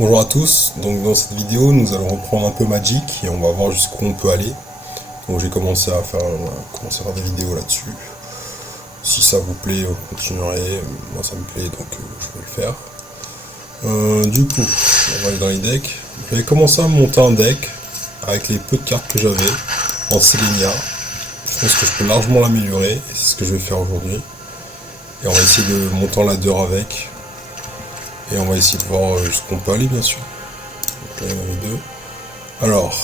Bonjour à tous, donc dans cette vidéo nous allons reprendre un peu Magic et on va voir jusqu'où on peut aller. Donc j'ai commencé à faire des vidéos là-dessus. Si ça vous plaît, on continuerait, moi ça me plaît donc je vais le faire. Du coup, on va aller dans les decks. J'avais commencé à monter un deck avec les peu de cartes que j'avais en Selenia. Je pense que je peux largement l'améliorer et c'est ce que je vais faire aujourd'hui. Et on va essayer de monter en ladder avec. Et on va essayer de voir jusqu'où on peut aller, bien sûr. Donc là, il y en avait deux. Alors,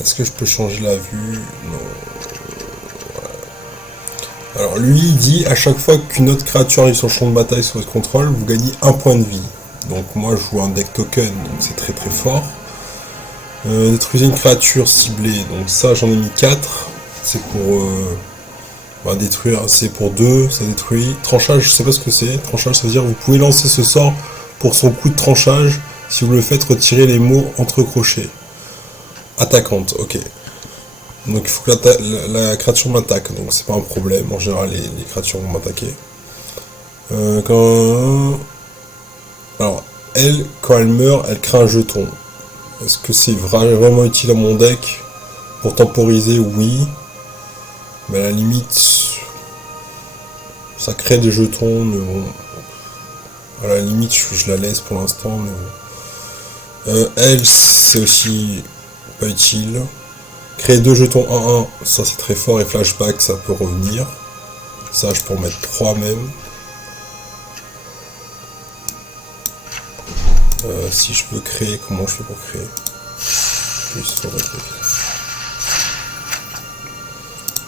est-ce que je peux changer la vue? Non. Voilà. Alors, lui, il dit à chaque fois qu'une autre créature arrive sur le champ de bataille sous votre contrôle, vous gagnez un point de vie. Donc, moi, je joue un deck token, donc c'est très très fort. Détruisez une créature ciblée, donc ça, j'en ai mis 4. C'est pour. On va détruire, c'est pour 2, ça détruit. Tranchage, je sais pas ce que c'est. Tranchage, ça veut dire que vous pouvez lancer ce sort pour son coup de tranchage. Si vous le faites, retirer les mots entre crochets. Attaquante, ok. Donc il faut que la créature m'attaque, donc c'est pas un problème. En général, les créatures vont m'attaquer. Alors, elle, quand elle meurt, elle crée un jeton. Est-ce que c'est vraiment utile à mon deck? Pour temporiser, oui. Mais à la limite, ça crée des jetons, mais bon. À la limite, je la laisse pour l'instant, mais bon. Elle, c'est aussi pas utile. Créer 2 jetons 1-1, ça c'est très fort, et flashback, ça peut revenir. Ça, je peux en mettre 3 même. Si je peux créer, comment je fais pour créer?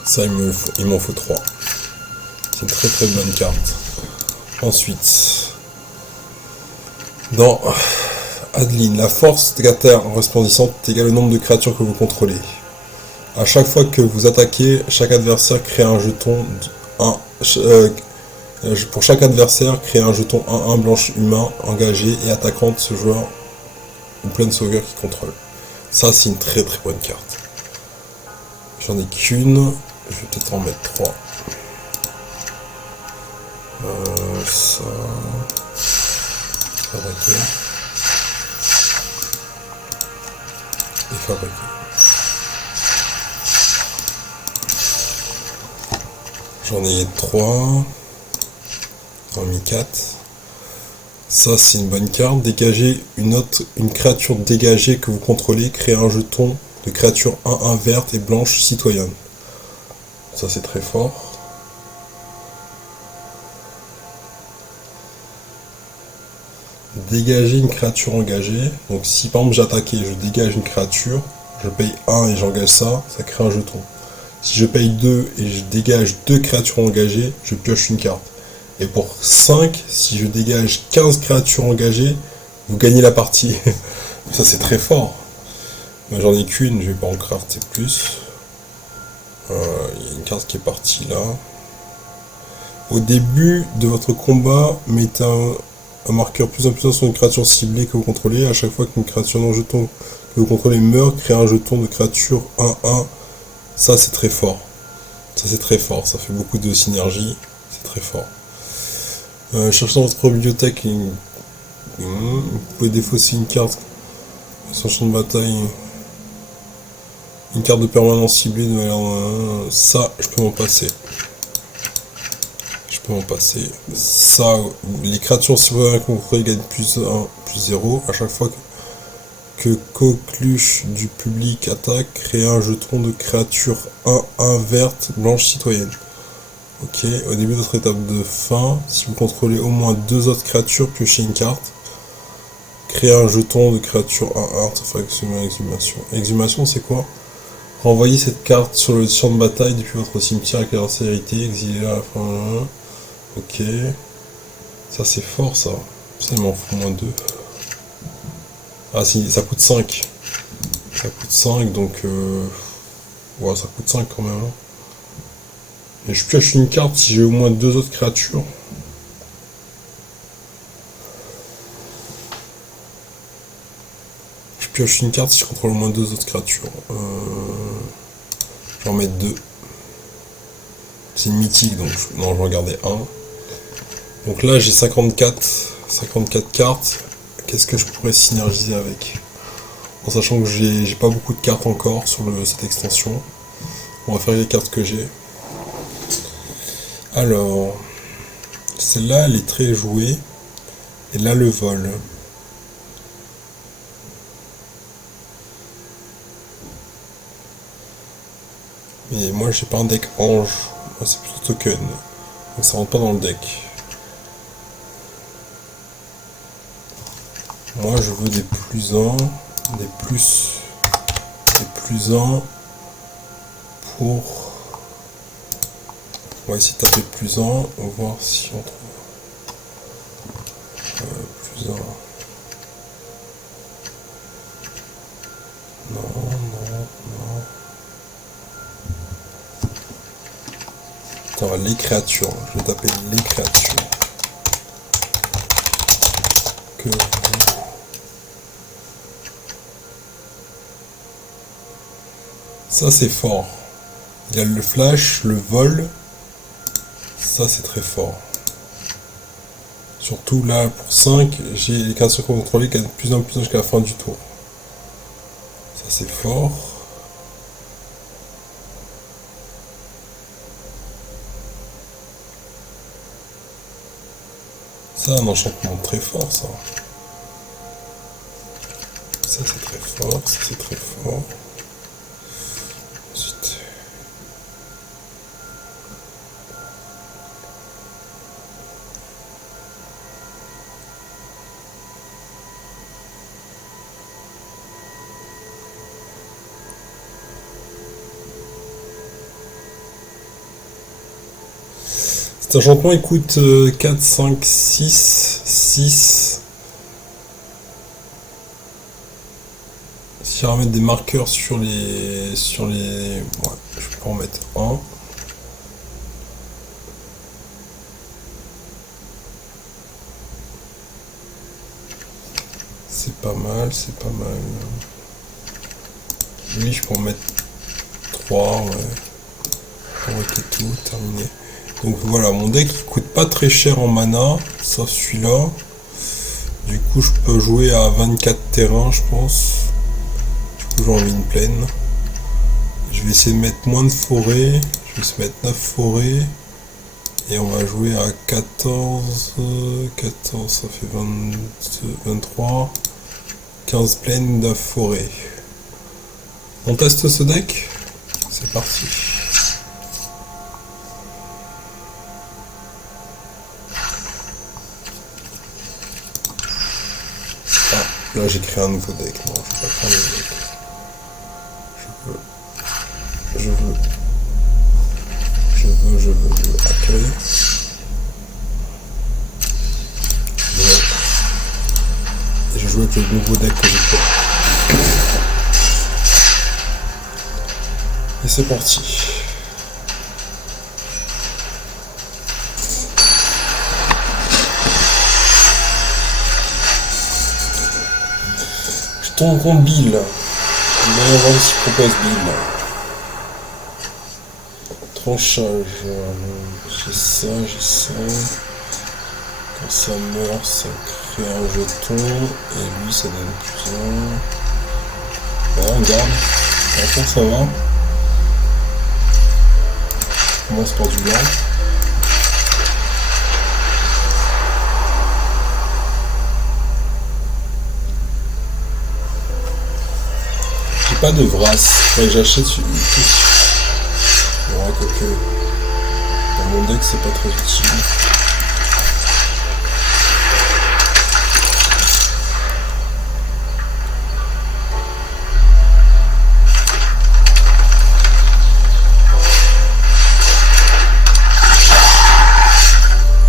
Ça, il m'en faut 3. C'est une très très bonne carte. Ensuite, dans Adeline, la force de la terre resplendissante est égale au nombre de créatures que vous contrôlez. À chaque fois que vous attaquez, chaque adversaire crée un jeton pour chaque adversaire, créez un jeton 1-1 blanche humain engagé et attaquant de ce joueur ou planeswalker qui contrôle. Ça, c'est une très très bonne carte. J'en ai qu'une. Je vais peut-être en mettre 3. Ça. Fabriquer. Et fabriquer. J'en ai 3. J'en ai mis 4. Ça, c'est une bonne carte. Dégager une créature dégagée que vous contrôlez. Créer un jeton de créature 1-1 verte et blanche citoyenne. Ça, c'est très fort. Dégager une créature engagée. Donc, si par exemple j'attaquais, je dégage une créature, je paye 1 et j'engage ça, ça crée un jeton. Si je paye 2 et je dégage 2 créatures engagées, je pioche une carte. Et pour 5, si je dégage 15 créatures engagées, vous gagnez la partie. Ça, c'est très fort. Moi, j'en ai qu'une, je vais pas en crafter plus. Il y a une carte qui est partie là. Au début de votre combat, mettez un marqueur plus en plus sur une créature ciblée que vous contrôlez. À chaque fois qu'une créature non jeton que vous contrôlez meurt, créez un jeton de créature 1-1. Ça, c'est très fort. Ça, c'est très fort. Ça fait beaucoup de synergie. C'est très fort. Cherchez dans votre bibliothèque. Vous pouvez défausser une carte sur le champ de bataille. Une carte de permanence ciblée de manière. Ça, je peux m'en passer. Je peux m'en passer. Ça, les créatures ciblées que vous contrôlez gagnent plus 1, plus 0. À chaque fois que coqueluche du public attaque, créez un jeton de créature 1-1 verte blanche citoyenne. Ok, au début de votre étape de fin, si vous contrôlez au moins 2 autres créatures, piochez une carte. Créez un jeton de créature 1-1, artefact, exhumation. Exhumation, c'est quoi? Renvoyez cette carte sur le champ de bataille depuis votre cimetière avec la célérité, exilez à la fin. Ok. Ça, c'est fort, ça. Ça, il m'en faut moins 2. Ah, si, ça coûte 5. Ça coûte 5, donc. Ouais, ça coûte 5 quand même. Hein. Et je pioche une carte si j'ai au moins 2 autres créatures. Je pioche une carte si je contrôle au moins 2 autres créatures. Je vais en mettre 2. C'est une mythique, donc non, je vais en garder un. Donc là, j'ai 54 54 cartes. Qu'est-ce que je pourrais synergiser avec? En sachant que j'ai pas beaucoup de cartes encore sur cette extension. On va faire les cartes que j'ai. Alors, celle-là, elle est très jouée. Et là, le vol. Mais moi, j'ai pas un deck ange. Moi, c'est plutôt token. Donc ça rentre pas dans le deck. Moi, je veux des plus 1, des plus 1 pour... On va essayer de taper plus 1, on va voir si on trouve plus 1. Non. Attends, les créatures, je vais taper les créatures. Que... Ça c'est fort. Il y a le flash, le vol. Ça c'est très fort. Surtout là pour 5, j'ai les créatures contrôlées qui ont plus en plus jusqu'à la fin du tour. Ça c'est fort. Ça un enchantement très fort ça. Ça c'est très fort, ça c'est très fort. Ensuite. Cet enchantement il coûte 4, 5, 6, 6. Si je vais remettre des marqueurs sur les... Ouais, je peux en mettre un. C'est pas mal, c'est pas mal. Lui, je peux en mettre 3, ouais. Ok, tout, terminé. Donc voilà, mon deck il coûte pas très cher en mana, sauf celui-là. Du coup, je peux jouer à 24 terrains, je pense. Du coup, j'ai envie une plaine. Je vais essayer de mettre moins de forêts. Je vais essayer de mettre 9 forêts. Et on va jouer à 14. 14, ça fait 22, 23. 15 plaines, 9 forêts. On teste ce deck? C'est parti. Là j'ai créé un nouveau deck, non je vais pas créer un nouveau deck. Je veux accueil. Et je joue avec le nouveau deck que j'ai fait. Et c'est parti. Je tombe contre Bill. On va voir ce qu'il propose Bill. Tranchage. J'ai ça. Quand ça meurt, ça crée un jeton. Et lui, ça donne plus un. Ouais, on garde. Attends, ça va. On commence par du blanc. J'ai pas de Vras. J'achète celui. Ouais, quoique. Dans mon deck, c'est pas très utile.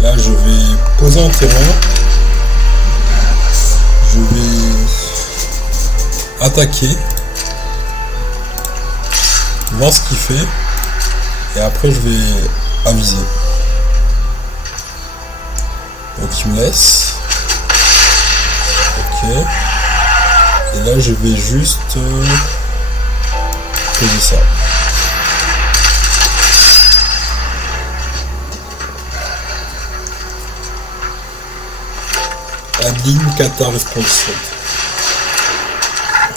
Là, je vais poser un terrain. Je vais attaquer. Voir ce qu'il fait. Et après, je vais aviser. Donc, il me laisse. Ok. Et là, je vais juste poser ça. Adeline Kata resplendissante.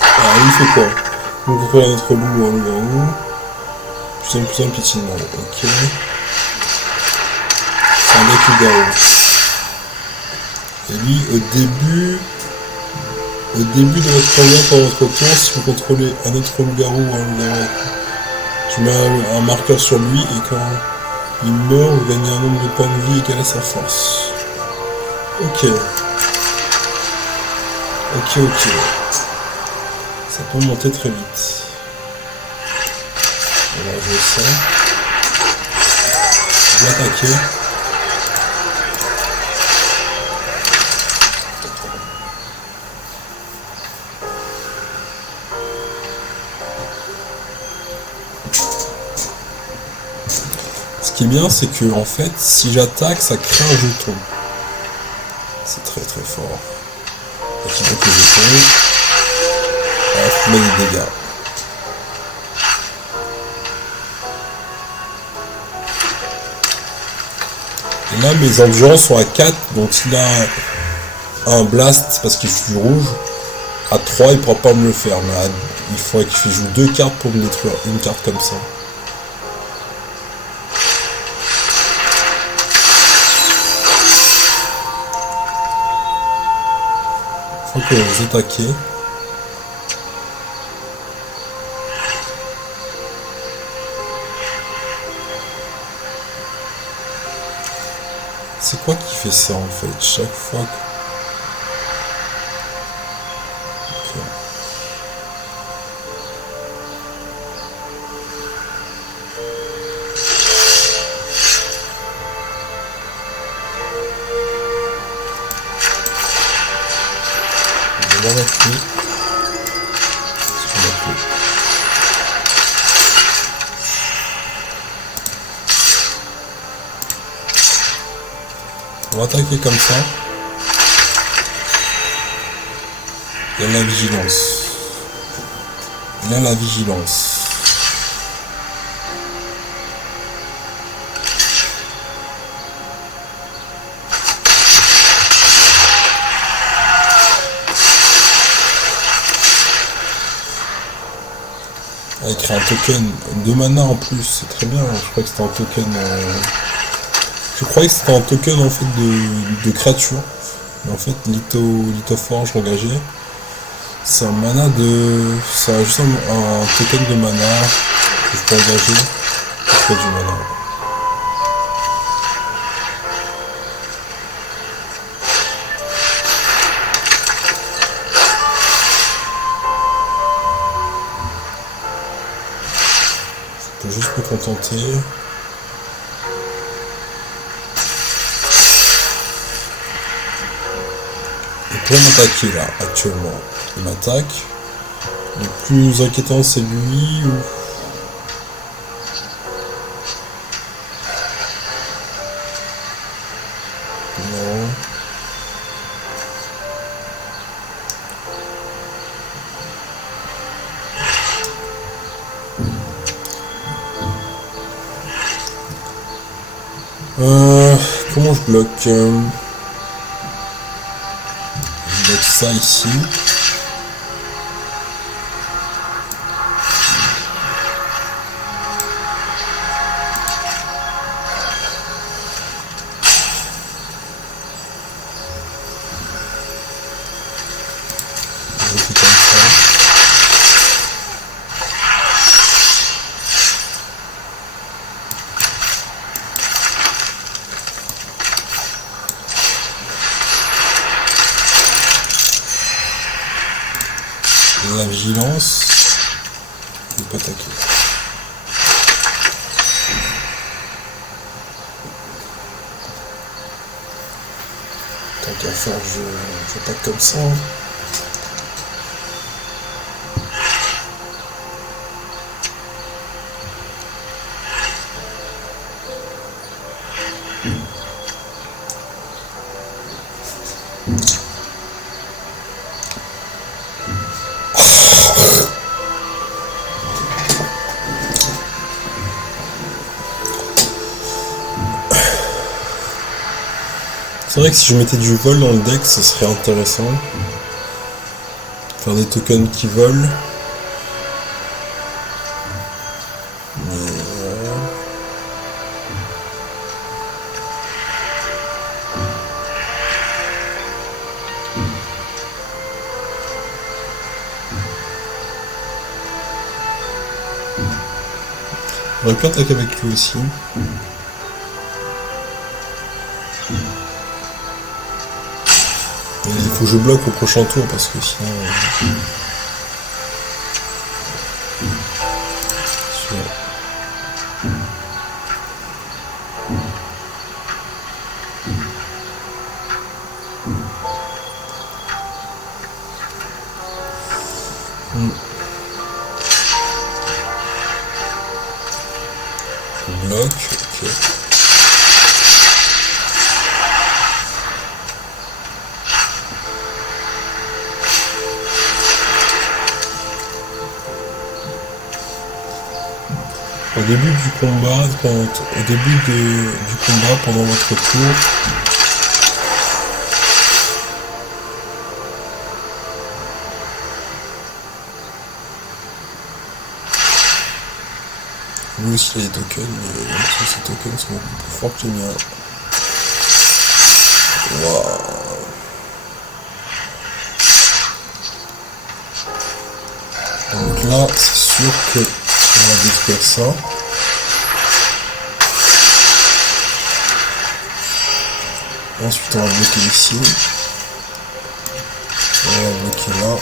Ah, il fait quoi? Vous ouvrez notre loup en loup. Plus un piétinement. Ok. C'est un deck loup-garou. Et lui, au début de votre combat pendant votre tour, si vous contrôlez un autre loup-garou ou un loup-garou, tu mets un marqueur sur lui et quand il meurt, vous gagnez un nombre de points de vie égal à sa force. Ok. Ok. Ça peut monter très vite. On va jouer ça. Je vais attaquer. Ce qui est bien, c'est que en fait, si j'attaque, ça crée un jeton. C'est très très fort. Et qui bloque les jetons. Ah, je mets des dégâts. Et là, mes endurants sont à 4, donc s'il a un blast, parce qu'il joue rouge, à 3, il ne pourra pas me le faire. Mais il faudrait qu'il joue 2 cartes pour me détruire une carte comme ça. Il faut que vous attaquez. C'est quoi qui fait ça en fait? Chaque fois que... Ok. On va mettre lui. On va attaquer comme ça. Il y a la vigilance. Il y a la vigilance. Ah, il crée un token de mana en plus, c'est très bien. Je crois que c'était un token. Je croyais que c'était un token en fait de créature. Mais en fait, Lithoforge engagé. C'est un mana de. C'est juste un token de mana que je peux engager pour faire du mana. Je peux juste me contenter. Il pourrait m'attaquer là, actuellement. Il m'attaque. Le plus inquiétant c'est lui ou... Non. Comment je bloque? Je bloque ça ici. Je fais comme ça. La vigilance, je ne peux pas attaquer. Tant qu'à faire, j'attaque comme ça. C'est vrai que si je mettais du vol dans le deck, ce serait intéressant. Faire des tokens qui volent. J'aurais pu attaquer avec lui aussi. Et il faut que je bloque au prochain tour parce que sinon... Je bloque, ok. Au début du combat, pendant votre tour, lui aussi il y a des tokens, mais même si ces tokens sont beaucoup plus forts que les miens. Waouh. Donc là, c'est sûr que on va détruire ça. Ensuite, on va bloquer ici. On va bloquer là.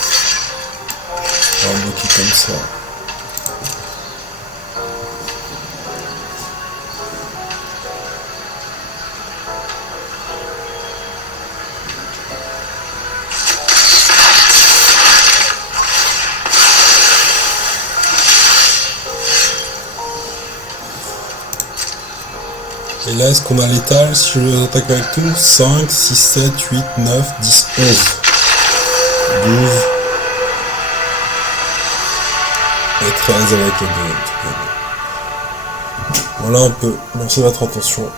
On va bloquer comme ça. Et là, est-ce qu'on a l'étal si je attaque avec tout? 5, 6, 7, 8, 9, 10, 11, 12 et 13 avec le 2. Voilà un peu. Merci de votre attention.